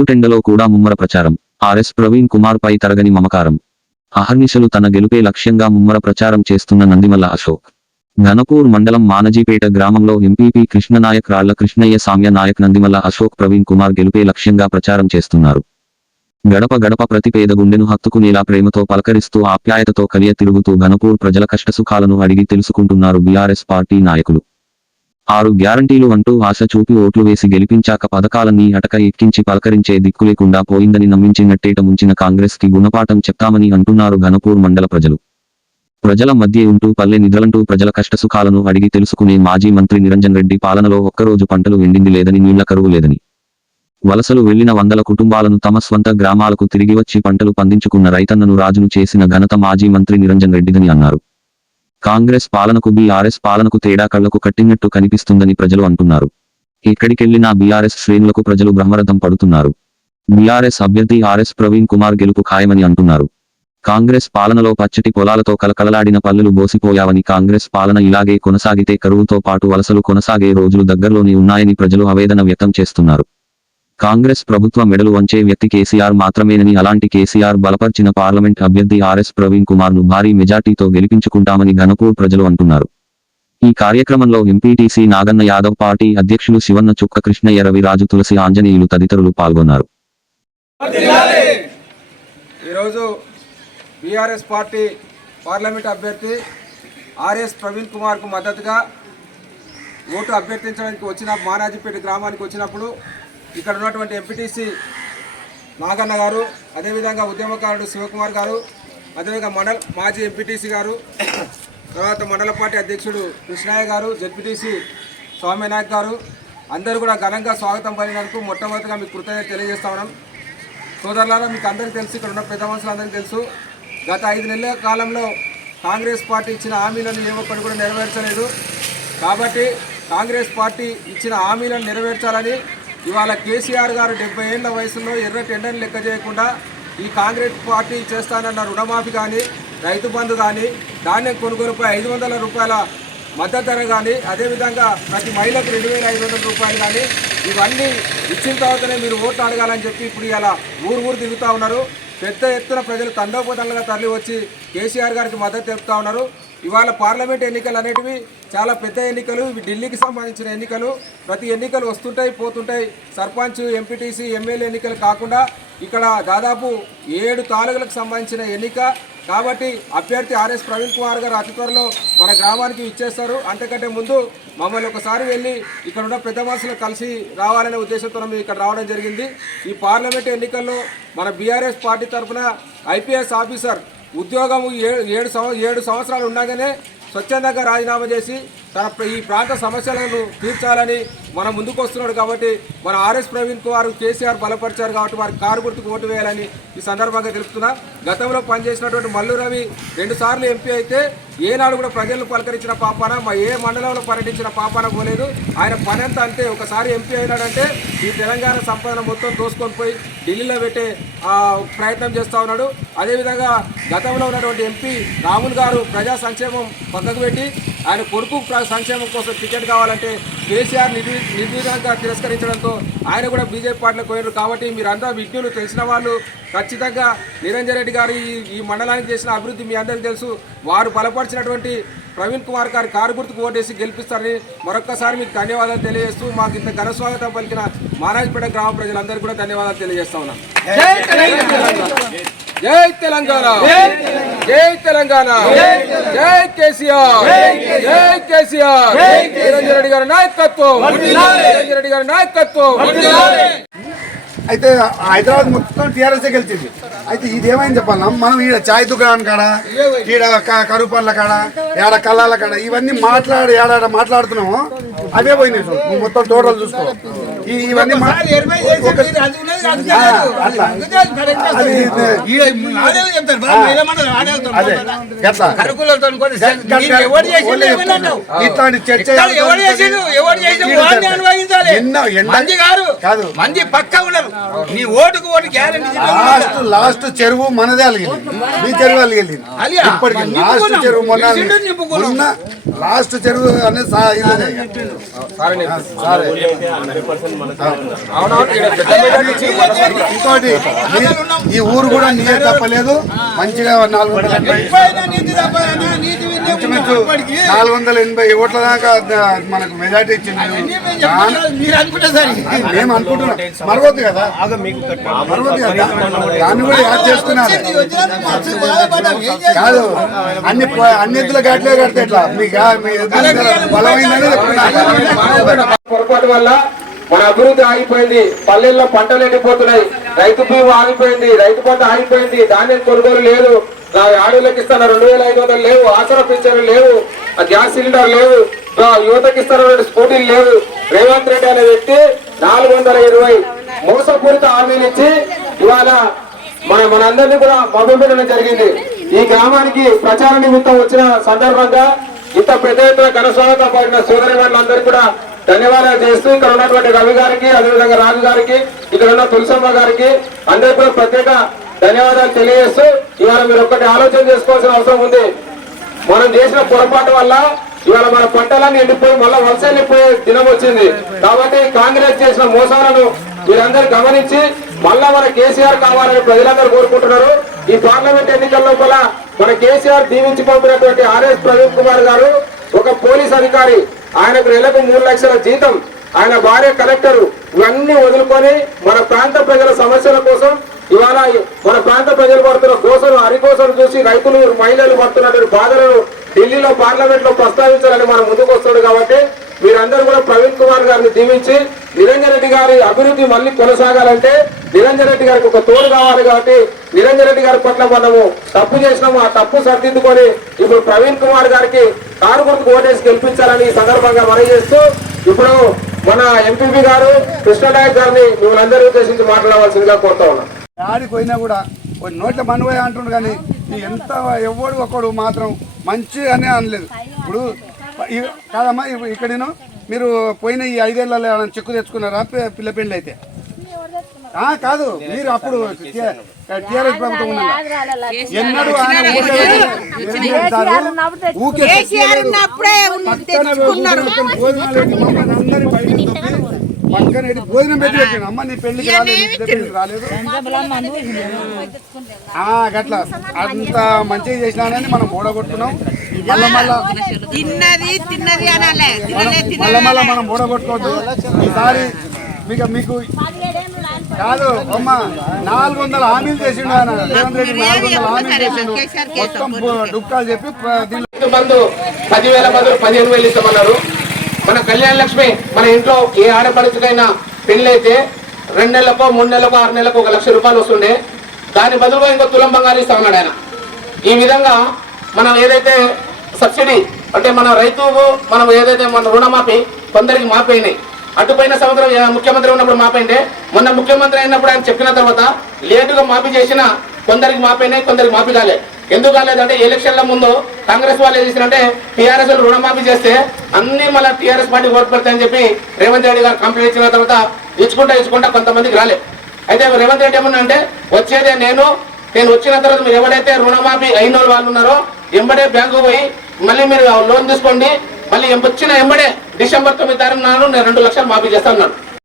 మండుటెండలో కూడా ముమ్మర ప్రచారం. ఆర్ఎస్ ప్రవీణ్ కుమార్ పై తరగని మమకారం. అహర్నిశలు తన గెలుపే లక్ష్యంగా ముమ్మర ప్రచారం చేస్తున్న నందిమల్ల అశోక్. ఘనపూర్ మండలం మానజీపేట గ్రామంలో ఎంపీపీ కృష్ణనాయక్ రాళ్ళ కృష్ణయ్య సామ్య నాయక్ నందిమల్ల అశోక్ ప్రవీణ్ కుమార్ గెలుపే లక్ష్యంగా ప్రచారం చేస్తున్నారు. గడప గడప ప్రతి పేద గుండెను హత్తుకునేలా ప్రేమతో పలకరిస్తూ ఆప్యాయతతో కలియ తిరుగుతూ ఘనపూర్ ప్రజల కష్టసుఖాలను అడిగి తెలుసుకుంటున్నారు బీఆర్ఎస్ పార్టీ నాయకులు. ఆరు గ్యారంటీలు అంటూ ఆశ చూపి ఓట్లు వేసి గెలిపించాక పథకాలన్నీ అటక ఎక్కించి పలకరించే దిక్కులేకుండా పోయిందని నమ్మించి నట్టేట ముంచిన కాంగ్రెస్కి గుణపాఠం చెప్తామని అంటున్నారు ఘనపూర్ మండల ప్రజలు. ప్రజల మధ్య ఉంటూ పల్లె నిధులంటూ ప్రజల కష్టసుఖాలను అడిగి తెలుసుకునే మాజీ మంత్రి నిరంజన్ రెడ్డి పాలనలో ఒక్కరోజు పంటలు ఎండింది లేదని నీళ్ళ కరువు లేదని. వలసలు వెళ్ళిన వందల కుటుంబాలను తమ స్వంత గ్రామాలకు తిరిగి వచ్చి పంటలు పండించుకున్న రైతన్నను రాజును చేసిన ఘనత మాజీ మంత్రి నిరంజన్ రెడ్డిదని అన్నారు. కాంగ్రెస్ పాలనకు బీఆర్ఎస్ పాలనకు తేడా కళ్ళకు కట్టినట్టు కనిపిస్తుందని ప్రజలు అంటున్నారు. ఎక్కడికెళ్ళినా బీఆర్ఎస్ శ్రేణులకు ప్రజలు బ్రహ్మరథం పడుతున్నారు? బీఆర్ఎస్ అభ్యర్థి ఆర్ఎస్ ప్రవీణ్ కుమార్ గెలుపు ఖాయమని అంటున్నారు. కాంగ్రెస్ పాలనలో పచ్చటి పొలాలతో కలకలలాడిన పల్లెలు బోసిపోయావని కాంగ్రెస్ పాలన ఇలాగే కొనసాగితే కరువుతో పాటు వలసలు కొనసాగే రోజులు దగ్గరలోనే ఉన్నాయని ప్రజలు ఆవేదన వ్యక్తం చేస్తున్నారు. కాంగ్రెస్ ప్రభుత్వ మెడలు వంచే వ్యక్తి కేసీఆర్ మాత్రమేనని అలాంటి కేసీఆర్ బలపర్చిన పార్లమెంట్ అభ్యర్థి ఆర్ఎస్ ప్రవీణ్ కుమార్ను భారీ మెజార్టీతో గెలిపించుకుంటామని ఘనపూర్ ప్రజలు అంటున్నారు. ఈ కార్యక్రమంలో ఎంపీటీసీ నాగన్న యాదవ్ పార్టీ అధ్యక్షులు శివన్న చుక్క కృష్ణయ్య రవిరాజు తులసి ఆంజనేయులు తదితరులు పాల్గొన్నారు. ఈరోజు బీఆర్ఎస్ పార్టీ పార్లమెంట్ అభ్యర్థి ఆర్ఎస్ ప్రవీణ్ కుమార్కు మద్దతుగా ఓటు అభ్యర్థించడానికి వచ్చిన మానాజీపేట గ్రామానికి వచ్చినప్పుడు ఇక్కడ ఉన్నటువంటి ఎంపీటీసీ నాగన్న గారు అదేవిధంగా ఉద్యమకారుడు శివకుమార్ గారు అదేవిధంగా మండల మాజీ ఎంపీటీసీ గారు తర్వాత మండల పార్టీ అధ్యక్షుడు కృష్ణయ్య గారు జడ్పీటీసీ స్వామినాయక్ గారు అందరూ కూడా ఘనంగా స్వాగతం పలినందుకు మొట్టమొదటిగా మీకు కృతజ్ఞత తెలియజేస్తా ఉన్నాం. సోదరులారా మీకు అందరికీ తెలుసు ఇక్కడ ఉన్న పెద్ద మనుషులందరికీ తెలుసు గత ఐదు నెలల కాలంలో కాంగ్రెస్ పార్టీ ఇచ్చిన హామీలను ఏ ఒక్కటి కూడా నెరవేర్చలేదు. కాబట్టి కాంగ్రెస్ పార్టీ ఇచ్చిన హామీలను నెరవేర్చాలని ఇవాళ కేసీఆర్ గారు డెబ్బై ఏళ్ళ వయసులో ఎర్ర టెండర్ని లెక్క చేయకుండా ఈ కాంగ్రెస్ పార్టీ చేస్తానన్న రుణమాఫీ కానీ రైతు బంధు కానీ ధాన్యం కొనుగోలుపై ఐదు వందల రూపాయల మద్దతు ధర కానీ అదేవిధంగా ప్రతి మహిళకు రెండు వేల ఐదు వందల రూపాయలు కానీ ఇవన్నీ ఇచ్చిన తర్వాతనే మీరు ఓట్లు అడగాలని చెప్పి ఇప్పుడు ఇలా ఊరు ఊరు తిరుగుతూ ఉన్నారు. పెద్ద ఎత్తున ప్రజలు తండోపతండగా తరలి వచ్చి కేసీఆర్ గారికి మద్దతు తెలుపుతా ఉన్నారు. ఇవాళ పార్లమెంట్ ఎన్నికలు అనేటివి చాలా పెద్ద ఎన్నికలు ఇవి ఢిల్లీకి సంబంధించిన ఎన్నికలు. ప్రతి ఎన్నికలు వస్తుంటాయి పోతుంటాయి. సర్పంచ్ ఎంపీటీసీ ఎమ్మెల్యే ఎన్నికలు కాకుండా ఇక్కడ దాదాపు ఏడు తాలూకులకు సంబంధించిన ఎన్నిక. కాబట్టి అభ్యర్థి ఆర్ఎస్ ప్రవీణ్ కుమార్ గారు అతి త్వరలో మన గ్రామానికి ఇచ్చేస్తారు. అంతకంటే ముందు మమ్మల్ని ఒకసారి వెళ్ళి ఇక్కడ ఉన్న పెద్ద మనుషులు కలిసి రావాలనే ఉద్దేశంతో మేము ఇక్కడ రావడం జరిగింది. ఈ పార్లమెంట్ ఎన్నికల్లో మన బీఆర్ఎస్ పార్టీ తరఫున ఐపీఎస్ ఆఫీసర్ ఉద్యోగం ఏడు సంవ ఏడు సంవత్సరాలు ఉండగానే స్వచ్ఛందంగా రాజీనామా చేసి తన ప్ర- ఈ ప్రాంత సమస్యలను తీర్చాలని మన ముందుకు వస్తున్నాడు కాబట్టి మన ఆర్ఎస్ ప్రవీణ్ కుమార్ కేసీఆర్ బలపరిచారు కాబట్టి వారి కారు గుర్తుకు ఓటు వేయాలని ఈ సందర్భంగా తెలుపుతున్నా. గతంలో పనిచేసినటువంటి మల్లు రవి రెండుసార్లు ఎంపీ అయితే ఏనాడు కూడా ప్రజలను పలకరించిన పాపాన మా ఏ మండలంలో పర్యటించిన పాపాన పోలేదు. ఆయన పని అంతా అంతే. ఒకసారి ఎంపీ అయినాడంటే ఈ తెలంగాణ సంపాదన మొత్తం దోసుకొని పోయి ఢిల్లీలో పెట్టే ప్రయత్నం చేస్తూ ఉన్నాడు. అదేవిధంగా గతంలో ఉన్నటువంటి ఎంపీ రాహుల్ గారు ప్రజా సంక్షేమం పక్కకు పెట్టి ఆయన కొడుకు సంక్షేమం కోసం టికెట్ కావాలంటే కేసీఆర్ నిధి నిర్విధంగా తిరస్కరించడంతో ఆయన కూడా బీజేపీ పార్టీలో పోయారు. కాబట్టి మీరందరూ విజ్ఞులు తెలిసిన వాళ్ళు ఖచ్చితంగా నిరంజన్ రెడ్డి గారు ఈ ఈ మండలానికి చేసిన అభివృద్ధి మీ అందరికీ తెలుసు. వారు బలపరిచినటువంటి ప్రవీణ్ కుమార్ గారి కారు గుర్తుకు ఓటేసి గెలిపిస్తారని మరొక్కసారి మీకు ధన్యవాదాలు తెలియజేస్తూ మాకు ఇంత ఘన స్వాగతం పలికిన మహారాజ్పేట గ్రామ ప్రజలందరికీ కూడా ధన్యవాదాలు తెలియజేస్తా ఉన్నాం. జై తెలంగాణ. జై తెలంగాణ. జై కేసీఆర్. జై కేసీఆర్. నిరంజన్ రెడ్డి గారి నాయకత్వం. నిరంజన్ రెడ్డి గారి నాయకత్వం. అయితే హైదరాబాద్ మొత్తం టీఆర్ఎస్ గెలిచింది. అయితే ఇది ఏమైంది చెప్పాలన్నా మనం ఈడ చాయ్ దుకాణం కాడ ఈడ క- కరువు పండ్ల కాడ ఏడ కళ్ళాల కాడ ఇవన్నీ మాట్లాడి ఏడాడ మాట్లాడుతున్నాము అవే పోయినాయి. మొత్తం టోటల్ చూసుకో. ఈ- ఇవన్నీ ఇట్లాంటి చర్చ కాదు. మంది పక్క ఉన్నారు. నీ ఓటుకు ఓటు గ్యారెంటీ లాస్ట్ లాస్ట్ చెరువు మనదే అలిగింది. మీ చెరువు అలిగింది. అలిగా? ఇప్పటికి లాస్ట్. చెరువు మొన్న లాస్ట్ చెరువు అనేది. సరే ఇంకోటి ఈ- ఊరు కూడా నీదే తప్పలేదు. మంచిగా నాలుగు నాలుగు వందల ఎనభై ఓట్ల దాకా మనకు మెజార్టీ ఇచ్చింది దాని- మీరు అనుకుంటే సరే. మేము అనుకుంటున్నాం. మరవద్దు కదా? మరవద్దు కదా? దాన్ని కూడా యాడ్ చేస్తున్నారు. కాదు అన్ని అన్ని ఎద్దుల ఘాట్లే కడితే ఎట్లా? మీ బలమైందని పొరపాటు వల్ల మన అభివృద్ధి ఆగిపోయింది. పల్లెల్లో పంటలు ఎండిపోతున్నాయి. రైతు బీమా ఆగిపోయింది. రైతు పంట ఆగిపోయింది. ధాన్యం కొనుగోలు లేదు. నా ఆడోళ్ళకి ఇస్తాను. రెండు వేల ఐదు వందలు లేవు. ఆసరా పింఛన్లు లేవు. ఆ గ్యాస్ సిలిండర్ లేవు. నా యువతకి ఇస్తాను. స్కూటీలు లేవు. రేవంత్ రెడ్డి అనే వ్యక్తి నాలుగు వందల ఇరవై మోసపూరిత హామీలు ఇచ్చి ఇవాళ మన మనందరినీ కూడా మభ్యపెట్టడం జరిగింది. ఈ గ్రామానికి ప్రచార నిమిత్తం వచ్చిన సందర్భంగా ఇంత పెద్ద ఎత్తున ఘన స్వాగతం పడిన సోదరి వాళ్ళందరూ కూడా ధన్యవాదాలు చేస్తూ ఇక్కడ ఉన్నటువంటి రవి గారికి అదేవిధంగా రాజు గారికి ఇక్కడ ఉన్న తులసమ్మ గారికి అందరికీ కూడా ప్రత్యేక ధన్యవాదాలు తెలియజేస్తూ ఇవాళ మీరు ఒక్కటి ఆలోచన చేసుకోవాల్సిన అవసరం ఉంది. మనం చేసిన పొరపాటు వల్ల ఇవాళ మన పంటలన్నీ ఎండిపోయి మళ్ళీ వలస వెళ్ళిపోయే దినం వచ్చింది. కాబట్టి కాంగ్రెస్ చేసిన మోసాలను మీరందరూ గమనించి మళ్ళా మన కేసీఆర్ కావాలని ప్రజలందరూ కోరుకుంటున్నారు. ఈ పార్లమెంట్ ఎన్నికల లోపల మన కేసీఆర్ దీవించి పంపినటువంటి ఆర్ఎస్ ప్రవీణ్ కుమార్ గారు ఒక పోలీస్ అధికారి ఆయనకు నెలకు మూడు లక్షల జీతం. ఆయన భార్య కలెక్టర్. ఇవన్నీ వదులుకొని మన ప్రాంత ప్రజల సమస్యల కోసం ఇవాళ మన ప్రాంత ప్రజలు పడుతున్న కోసలు అరికోసలు చూసి రైతులు మహిళలు పడుతున్నటువంటి బాధలను ఢిల్లీలో పార్లమెంట్లో ప్రస్తావించాలని మనం ముందుకు వస్తాడు కాబట్టి మీరందరూ కూడా ప్రవీణ్ కుమార్ గారిని దీవించి నిరంజన్ రెడ్డి గారి అభివృద్ధి మళ్ళీ కొనసాగాలంటే నిరంజన్ రెడ్డి గారికి ఒక తోడు కావాలి కాబట్టి నిరంజన్ రెడ్డి గారి పట్ల మనము తప్పు చేసినాము. ఆ తప్పు సరిదిద్దుకొని ఇప్పుడు ప్రవీణ్ కుమార్ గారికి కారు గుర్తు ఓటేసి గెలిపించాలని ఈ సందర్భంగా మనవి చేస్తూ ఇప్పుడు మన ఎంపీపీ గారు కృష్ణనాయక్ గారిని మిమ్మల్ని అందరూ ఉద్దేశించి మాట్లాడవలసిందిగా కోరుతా ఉన్నాం. ఆడికి పోయినా కూడా కొన్ని నోట్ల మనవే అంటుండు కానీ ఎంత ఎవడు ఒకడు మాత్రం మంచిగానే అనలేదు. ఇప్పుడు కాదమ్మా ఇక్కడ మీరు పోయిన ఈ ఐదేళ్ళలో ఏమైనా చెక్కు తెచ్చుకున్నారా? పిల్ల పెళ్ళి అయితే కాదు. మీరు అప్పుడు టీఆర్ఎస్ ప్రభుత్వం? ఎన్నడూ పక్కన భోజనం పెట్టి పెట్టాను అమ్మ నీ పెళ్ళికి రాలేదు రాలేదు. ఆ, గట్ల. అంత మంచిగా చేసినానని మనం ఓడగొట్టుకున్నాం మళ్ళా మళ్ళా తిన్నది తిన్నది అనాలే. తినలే మళ్ళా మళ్ళా మనం ఓడగొట్టుకోవద్దు ఈసారి మీకు మీకు కాదు అమ్మ నాలుగు వందల హామీలు చేసిండు ఆయన. రేవంత్ రెడ్డి నాలుగు వందల హామీలు చేసిండు. మొత్తం డుక్కాలు చెప్పి బంధు పదివేల బదులు పదిహేను వేలు ఇస్తామన్నారు. మన కళ్యాణ లక్ష్మి మన ఇంట్లో ఏ ఆడపడుచుకైనా పెళ్ళైతే రెండు నెలలకో మూడు నెలలకో ఆరు నెలలకు ఒక లక్ష రూపాయలు వస్తుండే. దాని బదులుగా ఇంకో తులం బంగారు ఇస్తామన్నాడు ఆయన. ఈ విధంగా మనం ఏదైతే సబ్సిడీ అంటే మన రైతు మనం ఏదైతే మన రుణమాఫీ కొందరికి మాపైనాయి అటుపైన సంవత్సరం ముఖ్యమంత్రి ఉన్నప్పుడు మాపైండే. మొన్న ముఖ్యమంత్రి అయినప్పుడు ఆయన చెప్పిన తర్వాత లేటుగా మాఫీ చేసిన కొందరికి మాపైనాయి కొందరికి మాఫీ కాలే. ఎందుకు కాలేదంటే ఎలక్షన్ల ముందు కాంగ్రెస్ వాళ్ళు ఏం చేసినంటే టీఆర్ఎస్ రుణమాఫీ చేస్తే అన్ని మళ్ళీ టీఆర్ఎస్ పార్టీ ఓడిపడతాయని చెప్పి రేవంత్ రెడ్డి గారు కంప్లీట్ ఇచ్చిన తర్వాత ఇచ్చుకుంటా ఇచ్చుకుంటా కొంతమందికి రాలే. అయితే రేవంత్ రెడ్డి ఏమన్నా అంటే వచ్చేదే నేను నేను వచ్చిన తర్వాత మీరు ఎవరైతే రుణమాఫీ అయిన వాళ్ళు ఉన్నారో ఎంబడే బ్యాంకు పోయి మళ్ళీ మీరు లోన్ తీసుకోండి. మళ్ళీ ఎం- వచ్చిన ఎంబడే డిసెంబర్ తొమ్మిది తారీఖు నాడు నేను రెండు లక్షలు మాఫీ చేస్తాను అన్నాడు.